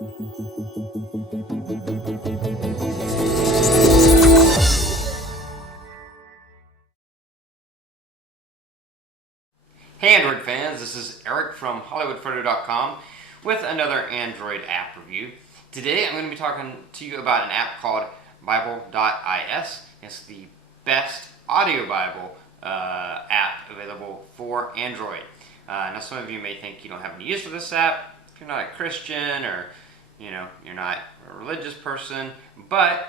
Hey Android fans, this is Eric from hollywoodfrodo.com with another Android app review. Today I'm going to be talking to you about an app called Bible.is. It's the best audio Bible app available for Android. Now some of you may think you don't have any use for this app if you're not a Christian or you're not a religious person, but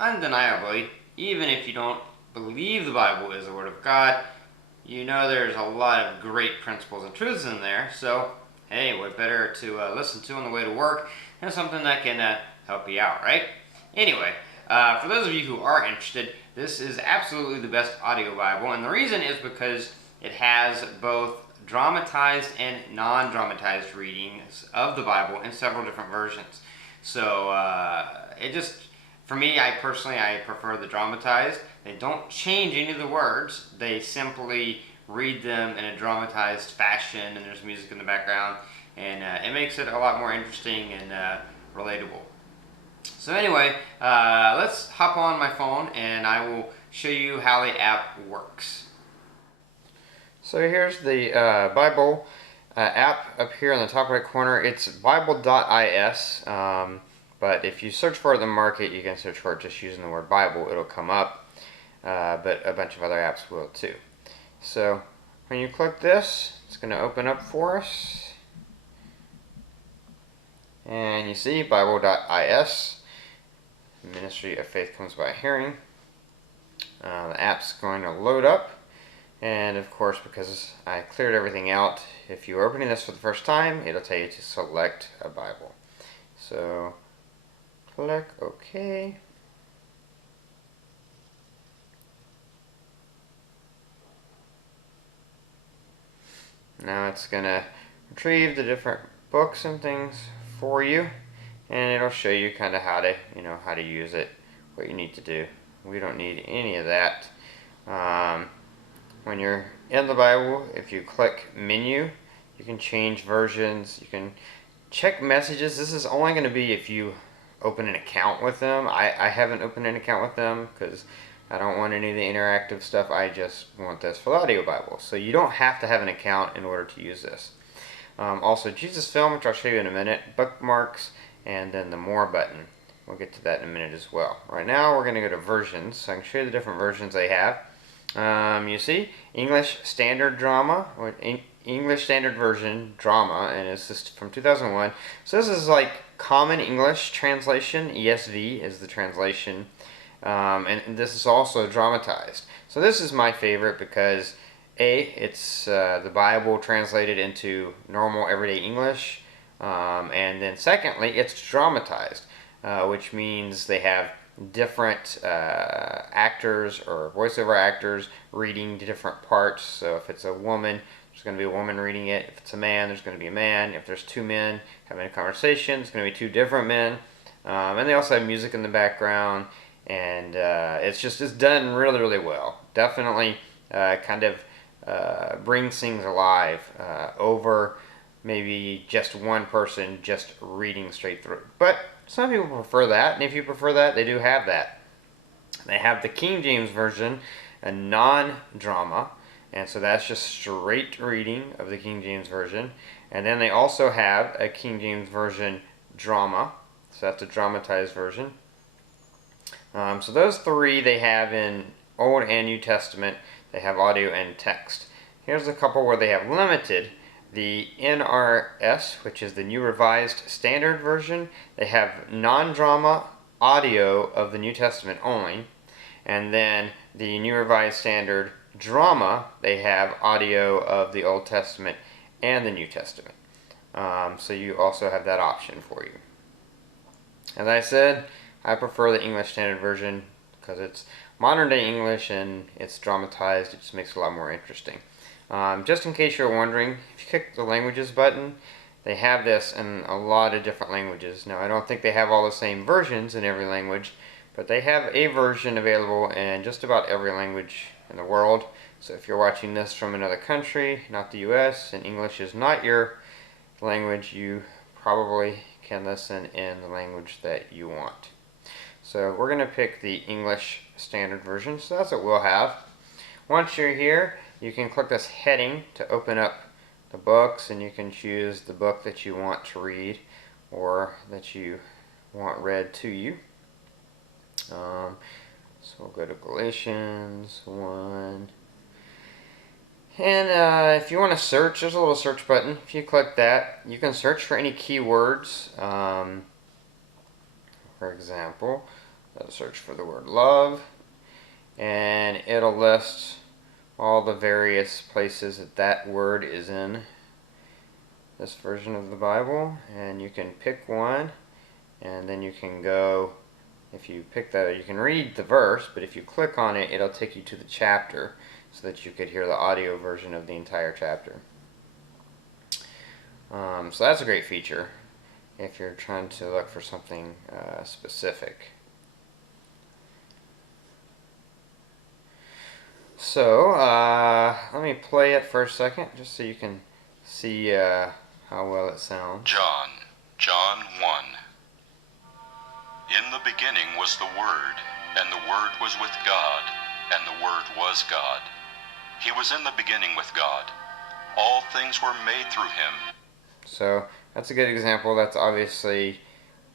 undeniably, even if you don't believe the Bible is the Word of God, you know there's a lot of great principles and truths in there, so hey, what better to listen to on the way to work than something that can help you out, right? Anyway, for those of you who are interested, this is absolutely the best audio Bible, and the reason is because it has both dramatized and non-dramatized readings of the Bible in several different versions. So for me, I prefer the dramatized. They don't change any of the words. They simply read them in a dramatized fashion, and there's music in the background, and it makes it a lot more interesting and relatable. So anyway, let's hop on my phone, and I will show you how the app works. So here's the Bible app up here in the top right corner. It's Bible.is. But if you search for it in the market, you can search for it just using the word Bible. It'll come up, but a bunch of other apps will too. So when you click this, it's going to open up for us. And you see Bible.is, Ministry of Faith Comes by Hearing. The app's going to load up. And of course, because I cleared everything out, if you're opening this for the first time, it'll tell you to select a Bible. So click OK. Now it's going to retrieve the different books and things for you, and it'll show you kind of how to use it, what you need to do. We don't need any of that. When you're in the Bible, if you click menu, you can change versions, you can check messages. This is only going to be if you open an account with them. I haven't opened an account with them because I don't want any of the interactive stuff. I just want this for the audio Bible. So you don't have to have an account in order to use this. Also, Jesus Film, which I'll show you in a minute, Bookmarks, and then the More button. We'll get to that in a minute as well. Right now we're going to go to versions, so I can show you the different versions they have. You see, English Standard Drama, or English Standard Version Drama, and it's just from 2001. So this is like Common English Translation, ESV is the translation, and this is also dramatized. So this is my favorite because it's the Bible translated into normal everyday English, and then secondly, it's dramatized, which means they have different actors or voiceover actors reading different parts. So if it's a woman, there's going to be a woman reading it. If it's a man, there's going to be a man. If there's two men having a conversation, it's going to be two different men. And they also have music in the background, and it's done really, really well. Definitely kind of brings things alive over maybe just one person just reading straight through. But some people prefer that, and if you prefer that, they do have that. They have the King James Version, a non-drama, and so that's just straight reading of the King James Version. And then they also have a King James Version drama, so that's a dramatized version. So those three they have in Old and New Testament. They have audio and text. Here's a couple where they have limited. The NRS, which is the New Revised Standard Version, they have non-drama audio of the New Testament only. And then the New Revised Standard Drama, they have audio of the Old Testament and the New Testament. So you also have that option for you. As I said, I prefer the English Standard Version because it's modern day English and it's dramatized. It just makes it a lot more interesting. Just in case you're wondering, if you click the languages button, they have this in a lot of different languages. Now, I don't think they have all the same versions in every language, but they have a version available in just about every language in the world. So if you're watching this from another country, not the US, and English is not your language, you probably can listen in the language that you want. So we're going to pick the English Standard Version, so that's what we'll have. Once you're here, you can click this heading to open up the books, and you can choose the book that you want to read or that you want read to you. So we'll go to Galatians 1. And if you want to search, there's a little search button. If you click that, you can search for any keywords. For example, I'll search for the word love, and it'll list all the various places that that word is in this version of the Bible. And you can pick one, and then you can go, if you pick that, you can read the verse, but if you click on it, it'll take you to the chapter so that you could hear the audio version of the entire chapter. So that's a great feature if you're trying to look for something specific. So let me play it for a second just so you can see how well it sounds. John 1. In the beginning was the Word, and the Word was with God, and the Word was God. He was in the beginning with God. All things were made through him. So that's a good example. That's obviously,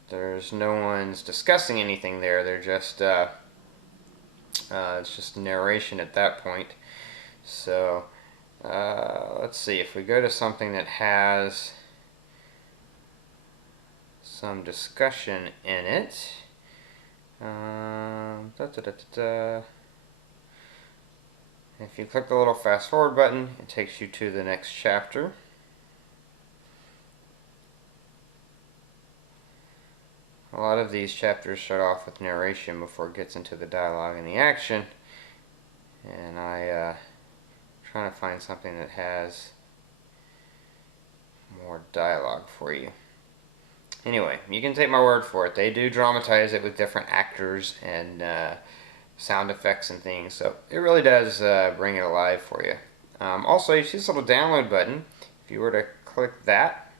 there's no one's discussing anything there. They're just it's just narration at that point. So let's see, if we go to something that has some discussion in it. If you click the little fast forward button, it takes you to the next chapter. A lot of these chapters start off with narration before it gets into the dialogue and the action. And I'm trying to find something that has more dialogue for you. Anyway, you can take my word for it. They do dramatize it with different actors and sound effects and things, so it really does bring it alive for you. Also, you see this little download button. If you were to click that,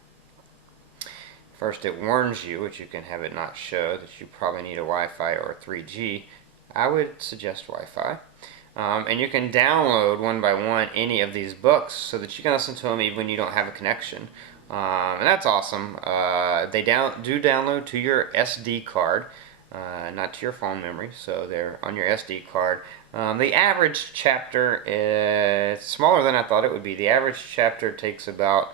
first it warns you, which you can have it not show, that you probably need a Wi-Fi or 3G. I would suggest Wi-Fi. And you can download one by one any of these books so that you can listen to them even when you don't have a connection. And that's awesome. They do download to your SD card, not to your phone memory, so they're on your SD card. The average chapter is smaller than I thought it would be. The average chapter takes about,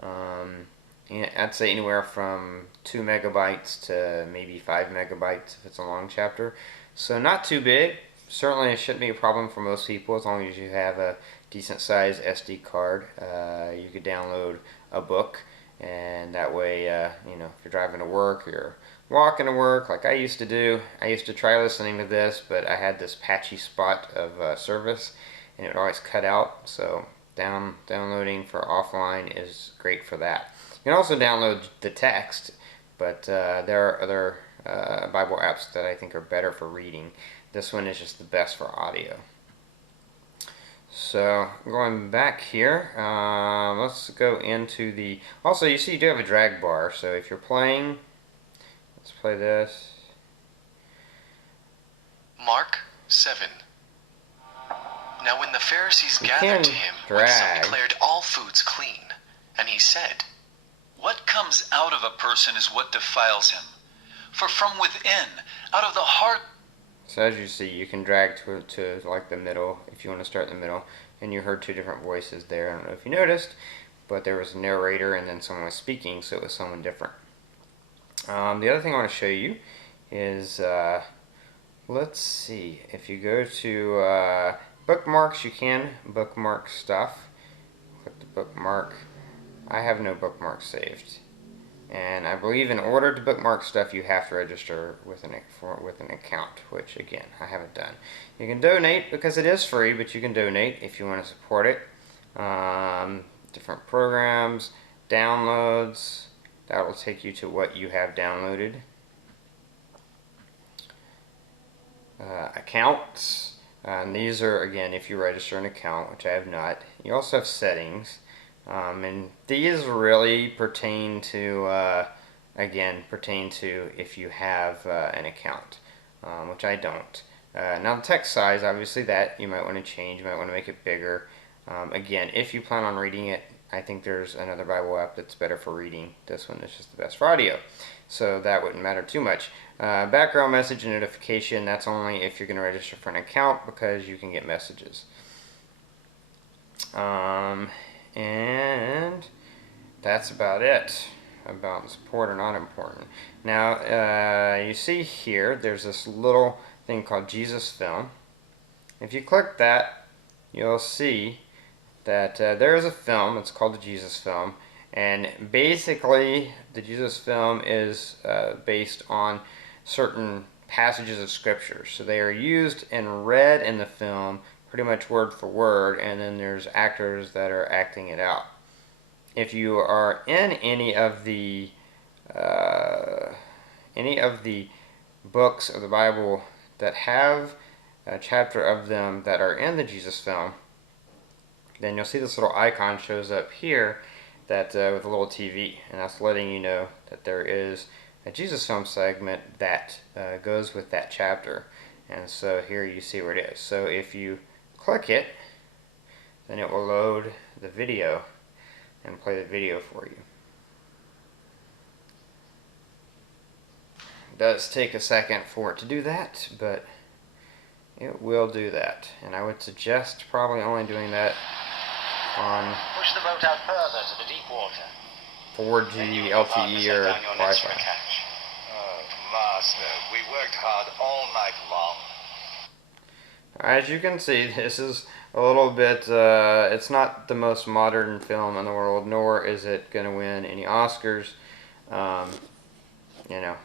I'd say anywhere from 2 megabytes to maybe 5 megabytes if it's a long chapter. So not too big. Certainly it shouldn't be a problem for most people as long as you have a decent sized SD card. You could download a book, and that way, if you're driving to work or you're walking to work like I used to do, I used to try listening to this, but I had this patchy spot of service and it would always cut out. So downloading for offline is great for that. You can also download the text, but there are other Bible apps that I think are better for reading. This one is just the best for audio. So going back here, let's go into the, also you see you do have a drag bar, so if you're playing, let's play this. Mark 7. Now when the Pharisees gathered to him, when some declared all foods clean, and he said, "What comes out of a person is what defiles him. For from within, out of the heart..." So as you see, you can drag to like the middle if you want to start in the middle. And you heard two different voices there. I don't know if you noticed, but there was a narrator and then someone was speaking, so it was someone different. The other thing I want to show you is, let's see, if you go to bookmarks, you can bookmark stuff. Click the bookmark. I have no bookmarks saved. And I believe in order to bookmark stuff, you have to register with an account, which again, I haven't done. You can donate because it is free, but you can donate if you want to support it. Different programs, downloads, that will take you to what you have downloaded. Accounts, and these are, again, if you register an account, which I have not. You also have settings. And these really pertain to again, pertain to if you have an account, which I don't. Now the text size, obviously that you might want to change, you might want to make it bigger. Again, if you plan on reading it, I think there's another Bible app that's better for reading. This one is just the best for audio, so that wouldn't matter too much. Background message and notification, that's only if you're going to register for an account, because you can get messages. And that's about it about support or not important. Now, you see here, there's this little thing called Jesus Film. If you click that, you'll see that there is a film. It's called the Jesus Film, and basically the Jesus Film is based on certain passages of Scripture. So they are used and read in the film pretty much word for word, and then there's actors that are acting it out. If you are in any of the books of the Bible that have a chapter of them that are in the Jesus Film, then you'll see this little icon shows up here that with a little TV, and that's letting you know that there is a Jesus Film segment that goes with that chapter. And so here you see where it is. So if you click it, then it will load the video and play the video for you. It does take a second for it to do that, but it will do that. And I would suggest probably only doing that on push the boat out further to the deep water. 4G, LTE, or Wi-Fi. Oh, Master, we worked hard all night long. As you can see, this is a little bit, it's not the most modern film in the world, nor is it going to win any Oscars. You know,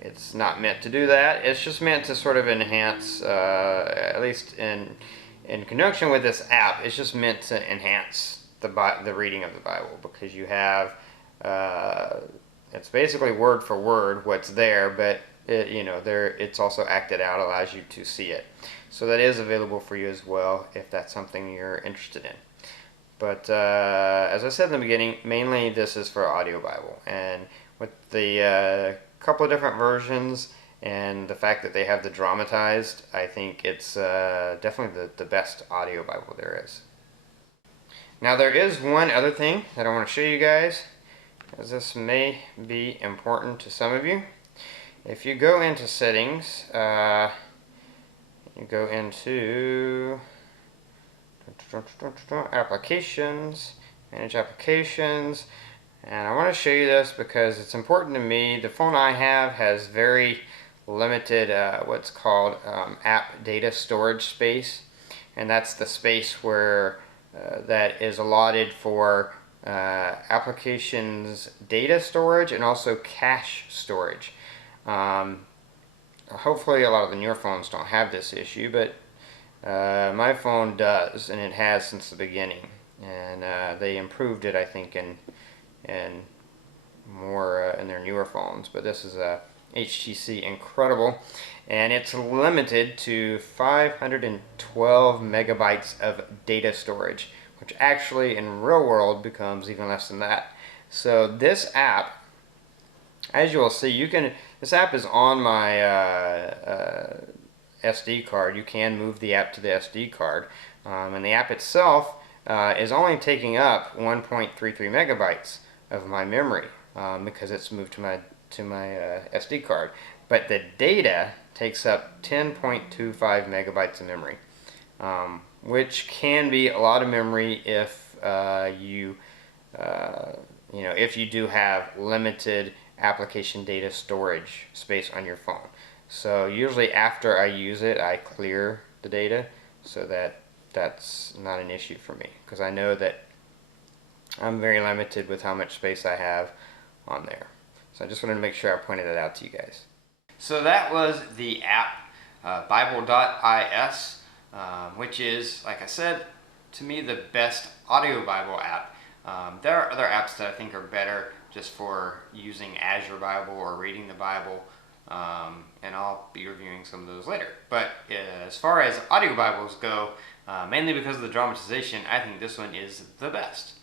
it's not meant to do that. It's just meant to sort of enhance, at least in conjunction with this app, it's just meant to enhance the reading of the Bible, because you have, it's basically word for word what's there, but it's also acted out, allows you to see it. So that is available for you as well if that's something you're interested in. But as I said in the beginning, mainly this is for audio Bible, and with the couple of different versions and the fact that they have the dramatized, I think it's definitely the best audio Bible there is. Now there is one other thing that I want to show you guys, as this may be important to some of you. If you go into settings, you go into applications, manage applications, and I want to show you this because it's important to me. The phone I have has very limited what's called app data storage space, and that's the space where that is allotted for applications data storage and also cache storage. Hopefully a lot of the newer phones don't have this issue, but my phone does, and it has since the beginning. And they improved it, I think, in more in their newer phones. But this is a HTC Incredible, and it's limited to 512 megabytes of data storage, which actually in real world becomes even less than that. So this app, as you will see, this app is on my SD card. You can move the app to the SD card, and the app itself is only taking up 1.33 megabytes of my memory because it's moved to my SD card. But the data takes up 10.25 megabytes of memory, which can be a lot of memory if if you do have limited application data storage space on your phone. So usually after I use it, I clear the data so that that's not an issue for me, because I know that I'm very limited with how much space I have on there. So I just wanted to make sure I pointed that out to you guys. So that was the app, Bible.is, which is, like I said, to me the best audio Bible app. There are other apps that I think are better just for using as your Bible or reading the Bible, and I'll be reviewing some of those later. But as far as audio Bibles go, mainly because of the dramatization, I think this one is the best.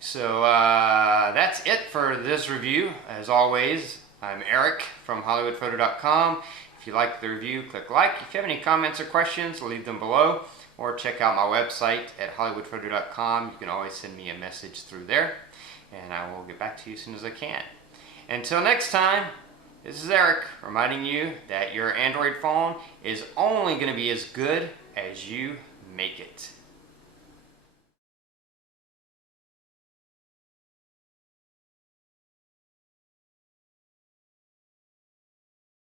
So that's it for this review. As always, I'm Eric from hollywoodfrodo.com. If you like the review, click like. If you have any comments or questions, leave them below. Or check out my website at hollywoodfrodo.com. You can always send me a message through there, and I will get back to you as soon as I can. Until next time, this is Eric reminding you that your Android phone is only going to be as good as you make it.